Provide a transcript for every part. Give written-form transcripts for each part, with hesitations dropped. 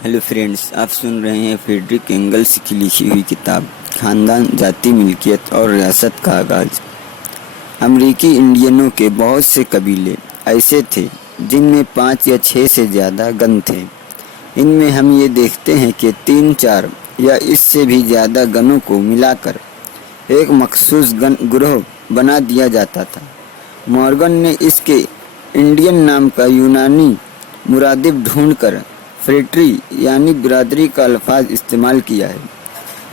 Hello friends, आप सुन रहे हैं फ्रेडरिक एंगल्स की लिखी हुई किताब खानदान, जाति, मिल्कियत और रियासत का आगाज़। अमरीकी इंडियनों के बहुत से कबीले ऐसे थे जिनमें 5 या 6 से ज़्यादा गण थे। इनमें हम ये देखते हैं कि 3, 4 या इससे भी ज़्यादा गणों को मिलाकर एक मखसूस गण ग्रोह बना दिया जाता था। मॉर्गन ने इसके इंडियन नाम का यूनानी मुरादिफ ढूंढकर फ्रेट्री यानी बिरादरी का अल्फाज इस्तेमाल किया है।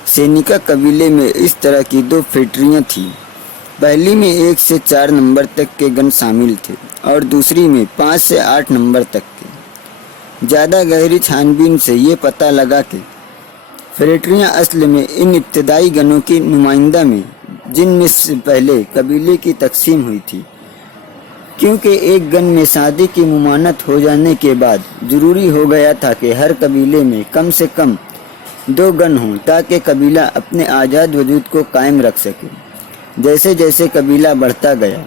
सेनिका कबीले में इस तरह की 2 फ्रेट्रियाँ थीं। पहली में 1 से 4 नंबर तक के गण शामिल थे और दूसरी में 5 से 8 नंबर तक के। ज़्यादा गहरी छानबीन से ये पता लगा कि फ्रेट्रियाँ असल में इन इब्तदाई गणों की नुमाइंदा में जिनमें से पहले कबीले की तकसीम हुई थी, क्योंकि एक गण में शादी की मुमानत हो जाने के बाद ज़रूरी हो गया था कि हर कबीले में कम से कम 2 गण हों ताकि कबीला अपने आज़ाद वजूद को कायम रख सके। जैसे जैसे कबीला बढ़ता गया,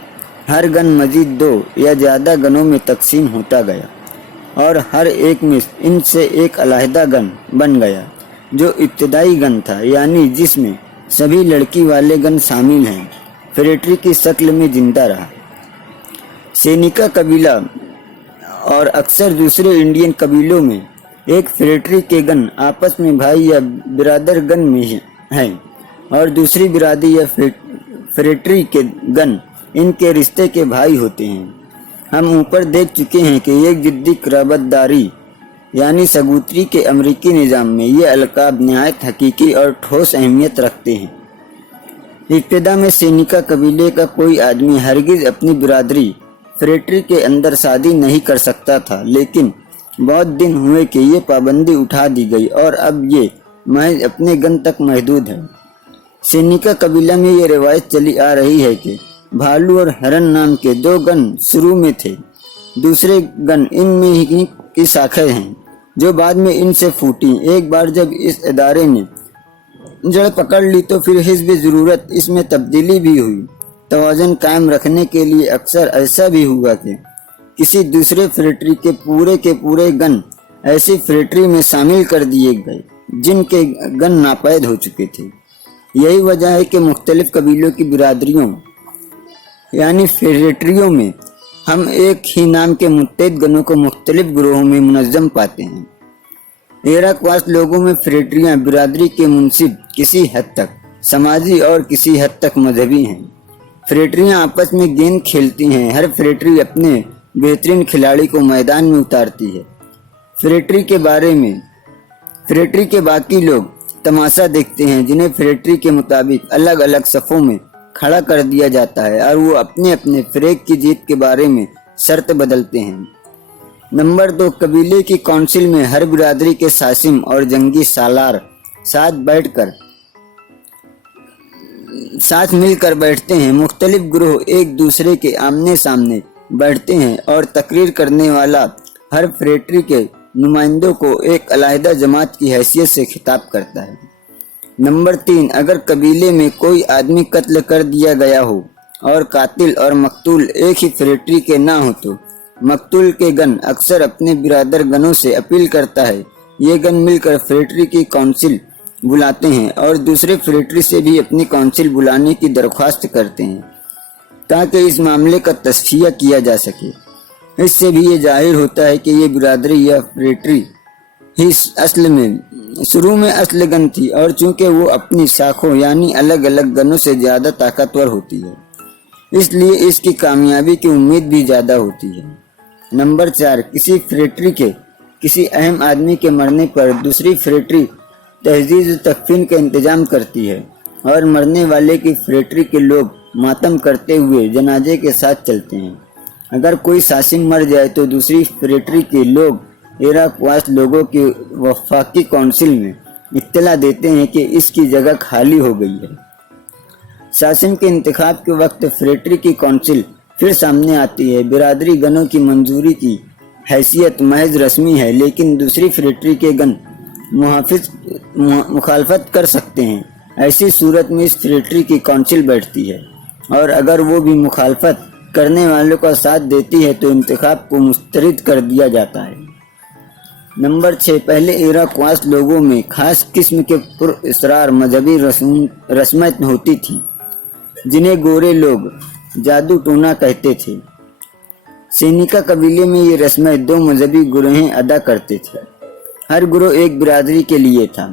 हर गण मज़ीद 2 या ज़्यादा गणों में तकसीम होता गया और हर एक में इनसे एक अलहदा गण बन गया जो इब्तदाई गण था, यानी जिसमें सभी लड़की वाले गण शामिल हैं, फ्रेट्री की शक्ल में जिंदा रहा। सेनिका कबीला और अक्सर दूसरे इंडियन कबीलों में एक फ्रेट्री के गण आपस में भाई या बिरादर गण में हैं और दूसरी बिरादरी या फ्रेट्री के गण इनके रिश्ते के भाई होते हैं। हम ऊपर देख चुके हैं कि एक जिद्दी क़राबतदारी यानी सगोत्री के अमरीकी निज़ाम में ये अलकाब नहायत हकीकी और ठोस अहमियत रखते हैं। इब्तिदा में सेनिका कबीले का कोई आदमी हरगिज़ अपनी बिरादरी फ्रेट्री के अंदर शादी नहीं कर सकता था, लेकिन बहुत दिन हुए कि ये पाबंदी उठा दी गई और अब ये महज अपने गण तक महदूद है। सेनिका कबीला में ये रिवायत चली आ रही है कि भालू और हरन नाम के 2 गण शुरू में थे। दूसरे गण इनमें ही की शाखा हैं जो बाद में इनसे फूटी। एक बार जब इस इदारे ने जड़ पकड़ ली तो फिर हिस्ब ज़रूरत इसमें तब्दीली भी हुई। तवाज़ुन कायम रखने के लिए अक्सर ऐसा भी हुआ कि किसी दूसरे फ्रेट्री के पूरे गण ऐसी फ्रेट्री में शामिल कर दिए गए जिनके गण नापैद हो चुके थे। यही वजह है कि मुख्तलिफ कबीलों की बिरादरियों यानी फ्रेट्रियों में हम एक ही नाम के मुत्तहिद गणों को मुख्तलिफ ग्रोहों में मुनज़्ज़म पाते हैं। इराक़वास लोगों में फ्रेट्रियाँ बिरादरी के मुंसिब किसी हद तक समाजी और किसी हद तक मजहबी हैं। फ्रेट्रियाँ आपस में गेंद खेलती हैं। हर फ्रेट्री अपने बेहतरीन खिलाड़ी को मैदान में उतारती है। फ्रेट्री के बाकी लोग तमाशा देखते हैं, जिन्हें फ्रेट्री के मुताबिक अलग अलग सफ़ों में खड़ा कर दिया जाता है और वो अपने अपने फ्रेक की जीत के बारे में शर्त बदलते हैं। नंबर 2, कबीले की काउंसिल में हर बिरादरी के सासिम और जंगी सालार साथ मिलकर बैठते हैं। मुख्तलिफ ग्रोह एक दूसरे के आमने सामने बैठते हैं और तकरीर करने वाला हर फ्रेट्री के नुमाइंदों को एक अलहदा जमात की हैसियत से खिताब करता है। नंबर 3, अगर कबीले में कोई आदमी कत्ल कर दिया गया हो और कातिल और मकतूल एक ही फ्रेट्री के ना हो तो मकतूल के गण अक्सर अपने बिरादर गणों से अपील करता है। ये गण मिलकर फ्रेट्री की काउंसिल बुलाते हैं और दूसरे फ्रेट्री से भी अपनी काउंसिल बुलाने की दरख्वास्त करते हैं ताकि इस मामले का तस्फिया किया जा सके। इससे भी ये जाहिर होता है कि ये बिरादरी या फ्रेट्री ही असल में शुरू में असल गण थी और चूंकि वो अपनी शाखों यानी अलग अलग गणों से ज़्यादा ताकतवर होती है, इसलिए इसकी कामयाबी की उम्मीद भी ज़्यादा होती है। नंबर 4, किसी फ्रेट्री के किसी अहम आदमी के मरने पर दूसरी फ्रेट्री तहजीज़ तकफीन का इंतज़ाम करती है और मरने वाले की फ्रेट्री के लोग मातम करते हुए जनाजे के साथ चलते हैं। अगर कोई सासिम मर जाए तो दूसरी फ्रेट्री के लोग इराक़वास लोगों की वफाकी काउंसिल में इत्तला देते हैं कि इसकी जगह खाली हो गई है। सासिम के इंतखाब के वक्त फ्रेट्री की काउंसिल फिर सामने आती है। बिरादरी गणों की मंजूरी की हैसियत महज रस्मी है, लेकिन दूसरी फ्रेट्री के गण मुखालफत कर सकते हैं। ऐसी सूरत में इस फ्रेट्री की काउंसिल बैठती है और अगर वो भी मुखालफत करने वालों का साथ देती है तो इंतखाब को मुस्तरद कर दिया जाता है। नंबर 6, पहले इराक़वास लोगों में खास किस्म के पुरअसरार मजहबी रस्में होती थी जिन्हें गोरे लोग जादू टोना कहते थे। सेनिका कबीले में ये रस्में 2 मजहबी गिरोहें अदा करते थे। हर गिरोह एक बिरादरी के लिए था।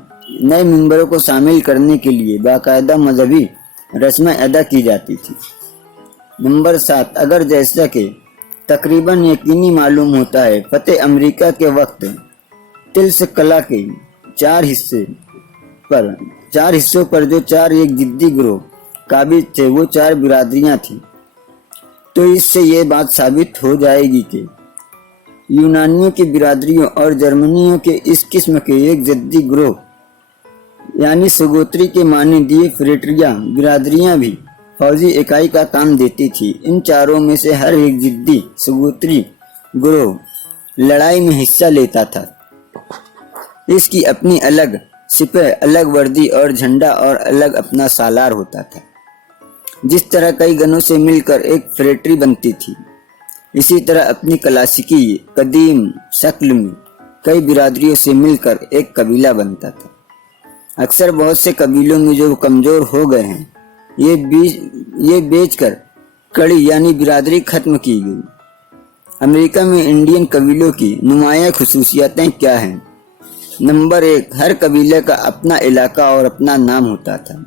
नए मेंबरों को शामिल करने के लिए बाकायदा मजहबी रस्में अदा की जाती थी। नंबर 7, अगर जैसा कि तकरीबन यकीनी मालूम होता है, फतेह अमेरिका के वक्त तिल्स कला के 4 हिस्सों पर जो 4 एक जिद्दी गिरोह काबिज थे वो 4 बिरादरियां थीं। तो इससे ये बात साबित हो जाएगी कि यूनानियों की बिरादरियों और जर्मनियों के इस किस्म के एक जिद्दी गिरोह यानी सगोत्री के माने दिए फ्रेटरिया बिरादरियां भी फौजी इकाई का काम देती थी। इन चारों में से हर एक जिद्दी सगोत्री गिरोह लड़ाई में हिस्सा लेता था। इसकी अपनी अलग सिपह, अलग वर्दी और झंडा और अलग अपना सालार होता था। जिस तरह कई गनों से मिलकर एक फ्रेटरी बनती थी, इसी तरह अपनी क्लासिकी कदीम शक्ल में कई बिरादरियों से मिलकर एक कबीला बनता था। अक्सर बहुत से कबीलों में जो कमज़ोर हो गए हैं ये बेचकर कड़ी यानी बिरादरी खत्म की गई। अमेरिका में इंडियन कबीलों की नुमायाँ खुसूसियतें क्या हैं? नंबर 1, हर कबीले का अपना इलाका और अपना नाम होता था।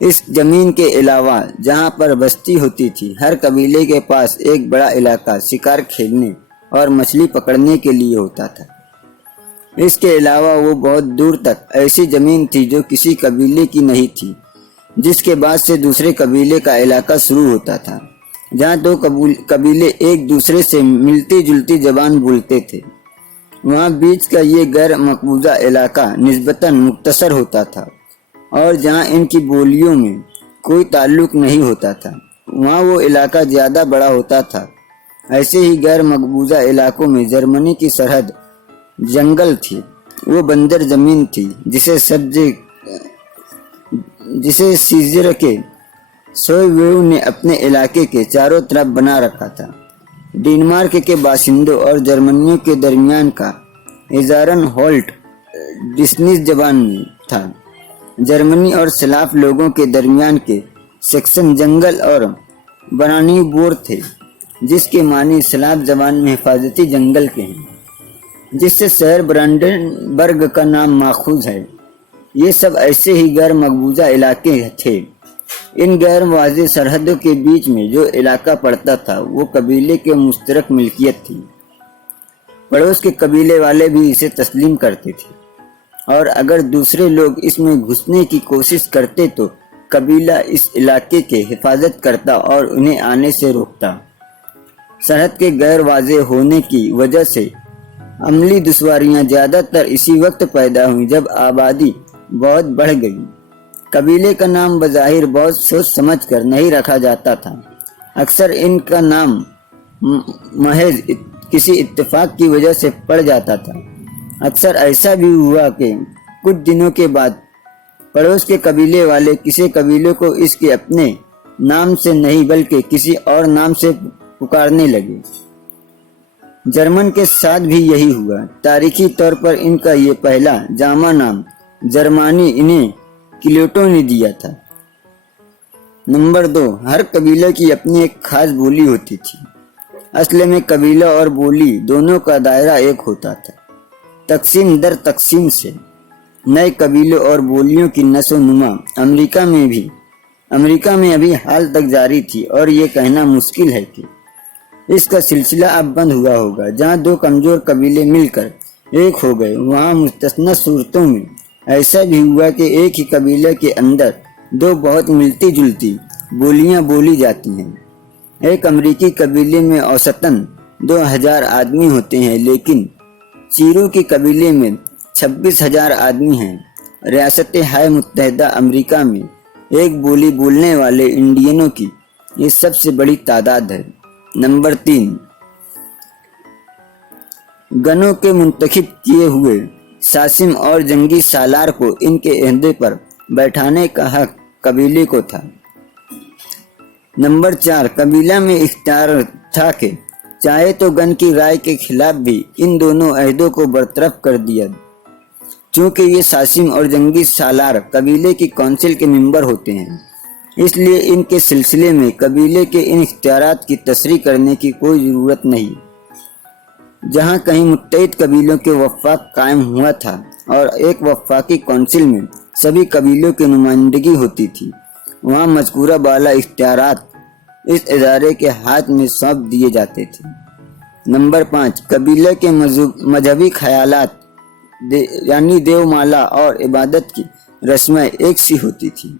इस जमीन के अलावा जहाँ पर बस्ती होती थी, हर कबीले के पास एक बड़ा इलाका शिकार खेलने और मछली पकड़ने के लिए होता था। इसके अलावा वो बहुत दूर तक ऐसी जमीन थी जो किसी कबीले की नहीं थी, जिसके बाद से दूसरे कबीले का इलाका शुरू होता था। जहाँ 2 कबीले एक दूसरे से मिलती जुलती जबान बोलते थे, वहाँ बीच का ये गैर मकबूजा इलाका निस्बतन मुख्तसर होता था, और जहाँ इनकी बोलियों में कोई ताल्लुक नहीं होता था, वहाँ वो इलाका ज़्यादा बड़ा होता था। ऐसे ही गैर मकबूजा इलाकों में जर्मनी की सरहद जंगल थी। वो बंजर जमीन थी जिसे सीजर के सोयवेव ने अपने इलाके के चारों तरफ बना रखा था। डेनमार्क के बाशिंदों और जर्मनियों के दरमियान का इजारन होल्ट डिस्निस जबान में था। जर्मनी और स्लाव लोगों के दरमियान के सेक्शन जंगल और बनानी बोर थे, जिसके मानी स्लाव जबान में हिफाजती जंगल के हैं, जिससे शहर ब्रांडेनबर्ग का नाम माखूज है। ये सब ऐसे ही गैर मकबूजा इलाके थे। इन गैर वाज़ेह सरहदों के बीच में जो इलाका पड़ता था वो कबीले के मुश्तरक मिल्कियत थी। पड़ोस के कबीले वाले भी इसे तस्लीम करते थे, और अगर दूसरे लोग इसमें घुसने की कोशिश करते तो कबीला इस इलाके के हिफाजत करता और उन्हें आने से रोकता। सरहद के गैर वाज़ेह होने की वजह से अमली दुश्वारियां ज़्यादातर इसी वक्त पैदा हुई जब आबादी बहुत बढ़ गई। कबीले का नाम बज़ाहिर बहुत सोच समझ कर नहीं रखा जाता था। अक्सर इनका नाम महज किसी इत्तेफाक की वजह से पड़ जाता था। अक्सर ऐसा भी हुआ कि कुछ दिनों के बाद पड़ोस के कबीले वाले किसी कबीले को इसके अपने नाम से नहीं बल्कि किसी और नाम से पुकारने लगे। जर्मन के साथ भी यही हुआ। तारीखी तौर पर इनका ये पहला जामा नाम जर्मानी इन्हें किलोटो ने दिया था। नंबर 2, हर कबीले की अपनी एक खास बोली होती थी। असल में कबीला और बोली दोनों का दायरा एक होता था। तकसीम दर तकसीम से नए कबीलों और बोलियों की नशो नुमा अमेरिका में अभी हाल तक जारी थी, और ये कहना मुश्किल है कि इसका सिलसिला अब बंद हुआ होगा। जहाँ 2 कमजोर कबीले मिलकर एक हो गए, वहाँ मुस्तस्ना सूरतों में ऐसा भी हुआ कि एक ही कबीले के अंदर 2 बहुत मिलती जुलती बोलियां बोली जाती हैं। एक अमेरिकी कबीले में औसतन 2000 आदमी होते हैं, लेकिन चीरू के कबीले में 26,000 आदमी हैं। रियासत हाय मुत्तहदा अमेरिका में एक बोली बोलने वाले इंडियनों की ये सबसे बड़ी तादाद है। नंबर 3, गनों के मुंतखब किए हुए सासिम और जंगी सालार को इनके अहदे पर बैठाने का हक कबीले को था। नंबर 4, कबीला में इख्तियार था कि चाहे तो गन की राय के खिलाफ भी इन दोनों अहदों को बरतरफ कर दिया। चूंकि ये सासिम और जंगी सालार कबीले की काउंसिल के मेंबर होते हैं, इसलिए इनके सिलसिले में कबीले के इन इख्तियारात की तशरीह करने की कोई ज़रूरत नहीं। जहाँ कहीं मुत्तहिद कबीलों के वफाक कायम हुआ था और एक वफाकी काउंसिल में सभी कबीलों की नुमाइंदगी होती थी, वहाँ मज़कूरा बाला इख्तियारात इस इदारे के हाथ में सौंप दिए जाते थे। नंबर 5, कबीले के मजहबी ख्यालात यानी देवमाला और इबादत की रस्में एक सी होती थी।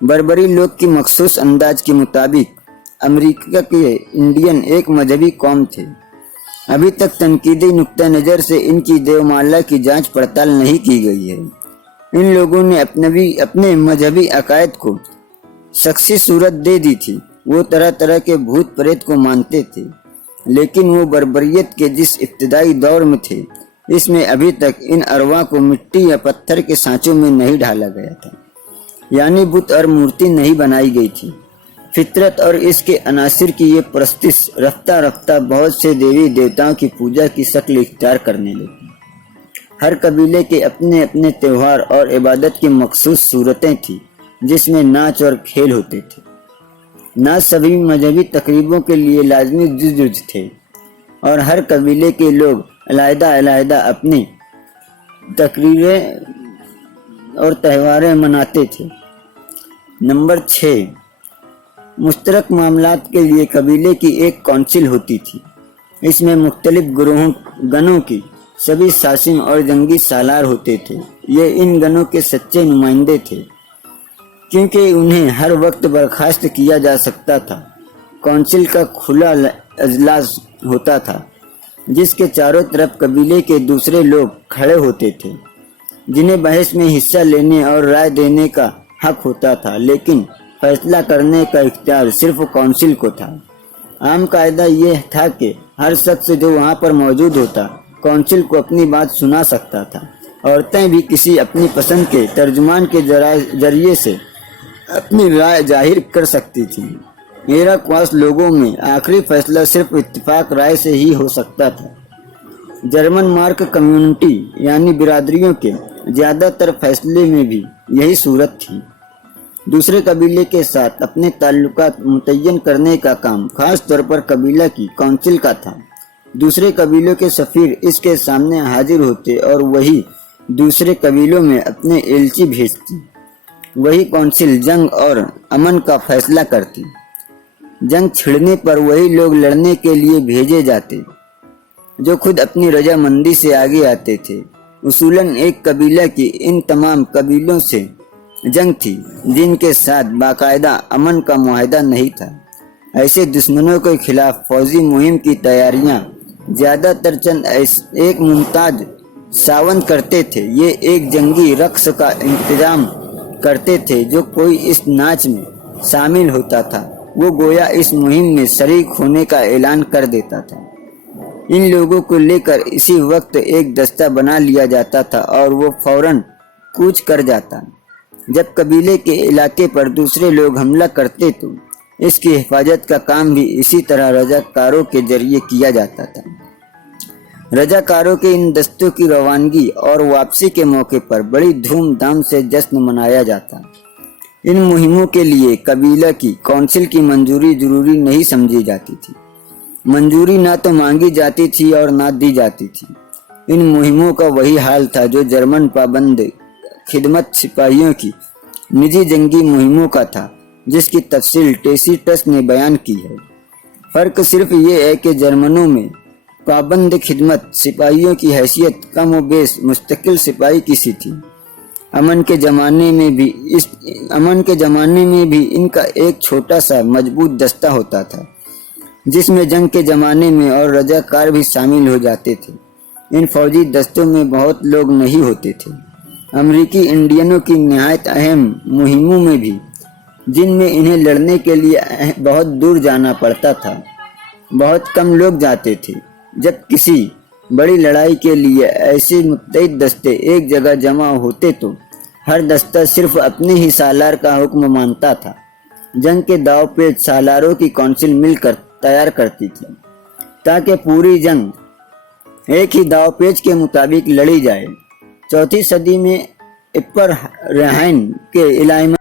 बर्बरी लोग की मखसूस अंदाज के मुताबिक अमेरिका के इंडियन एक मजहबी कौम थे। अभी तक तनकीदी नुक्ता नज़र से इनकी देवमाला की जांच पड़ताल नहीं की गई है। इन लोगों ने अपने मजहबी अकायद को शख्सी सूरत दे दी थी। वो तरह तरह के भूत प्रेत को मानते थे, लेकिन वो बर्बरियत के जिस इब्तिदाई दौर में थे, इसमें अभी तक इन अरवा को मिट्टी या पत्थर के सांचों में नहीं ढाला गया था, यानी बुत और मूर्ति नहीं बनाई गई थी। फितरत और इसके अनासिर की ये परस्तिश रफ्ता रफ्ता बहुत से देवी देवताओं की पूजा की शक्ल इख्तियार करने लगी। हर कबीले के अपने अपने त्यौहार और इबादत की मखसूस सूरतें थी, जिसमें नाच और खेल होते थे। नाच सभी मजहबी तकरीबों के लिए लाजमी जुज थे और हर कबीले के लोग अलहदा अपनी तकरीरें और त्योहारें मनाते थे। नंबर 6, मुश्तरक मामलात के लिए कबीले की एक काउंसिल होती थी। इसमें मुख्तलिफ गनों की सभी सासिम और जंगी सालार होते थे। ये इन गनों के सच्चे नुमाइंदे थे, क्योंकि उन्हें हर वक्त बर्खास्त किया जा सकता था। काउंसिल का खुला अजलास होता था, जिसके चारों तरफ कबीले के दूसरे लोग खड़े होते थे, जिन्हें बहस में हिस्सा लेने और राय देने का हक होता था, लेकिन फैसला करने का इख्तियार सिर्फ काउंसिल को था। आम कायदा यह था कि हर शख्स जो वहाँ पर मौजूद होता काउंसिल को अपनी बात सुना सकता था। औरतें भी किसी अपनी पसंद के तर्जुमान के जरिए से अपनी राय जाहिर कर सकती थी। मेरा क्वास लोगों में आखिरी फैसला सिर्फ इत्तेफाक राय से ही हो सकता था। जर्मन मार्क कम्युनिटी यानी बिरादरियों के ज़्यादातर फैसले में भी यही सूरत थी। दूसरे कबीले के साथ अपने ताल्लुकात मुतय्यन करने का काम खास तौर पर कबीला की काउंसिल का था। दूसरे कबीलों के सफ़ीर इसके सामने हाजिर होते और वही दूसरे कबीलों में अपने एलची भेजती। वही काउंसिल जंग और अमन का फैसला करती। जंग छिड़ने पर वही लोग लड़ने के लिए भेजे जाते जो खुद अपनी रजामंदी से आगे आते थे। उसूलन एक कबीला की इन तमाम कबीलों से जंग थी जिनके साथ बाकायदा अमन का मुआहदा नहीं था। ऐसे दुश्मनों के खिलाफ फौजी मुहिम की तैयारियां ज़्यादातर चंद एक मुमताज सावंत करते थे। ये एक जंगी रक्स का इंतजाम करते थे। जो कोई इस नाच में शामिल होता था वो गोया इस मुहिम में शरीक होने का ऐलान कर देता था। इन लोगों को लेकर इसी वक्त एक दस्ता बना लिया जाता था और वो फौरन कूच कर जाता। जब कबीले के इलाके पर दूसरे लोग हमला करते तो इसकी हिफाजत का काम भी इसी तरह रजाकारों के जरिए किया जाता था। रजाकारों के इन दस्तों की रवानगी और वापसी के मौके पर बड़ी धूमधाम से जश्न मनाया जाता। इन मुहिमों के लिए कबीला की काउंसिल की मंजूरी जरूरी नहीं समझी जाती थी। मंजूरी ना तो मांगी जाती थी और ना दी जाती थी। इन मुहिमों का वही हाल था जो जर्मन पाबंद खिदमत सिपाहियों की निजी जंगी मुहिमों का था, जिसकी तफसील टेसिटस ने बयान की है। फ़र्क सिर्फ ये है कि जर्मनों में पाबंद खिदमत सिपाहियों की हैसियत कम व बेश मुस्तकिल सिपाही की सी थी। अमन के ज़माने में भी इनका एक छोटा सा मजबूत दस्ता होता था, जिसमें जंग के ज़माने में और रजाकार भी शामिल हो जाते थे। इन फौजी दस्तों में बहुत लोग नहीं होते थे। अमरीकी इंडियनों की नहायत अहम मुहिमों में भी, जिनमें इन्हें लड़ने के लिए बहुत दूर जाना पड़ता था, बहुत कम लोग जाते थे। जब किसी बड़ी लड़ाई के लिए ऐसे मुत्तहिद दस्ते एक जगह जमा होते तो हर दस्ता सिर्फ अपने ही सालार का हुक्म मानता था। जंग के दाव पेच सालारों की काउंसिल मिलकर तैयार करती थी। تاکہ پوری جنگ ایک ہی داؤ پیچ کے مطابق لڑی جائے۔ 4 صدی میں ابراہیم کے علامہ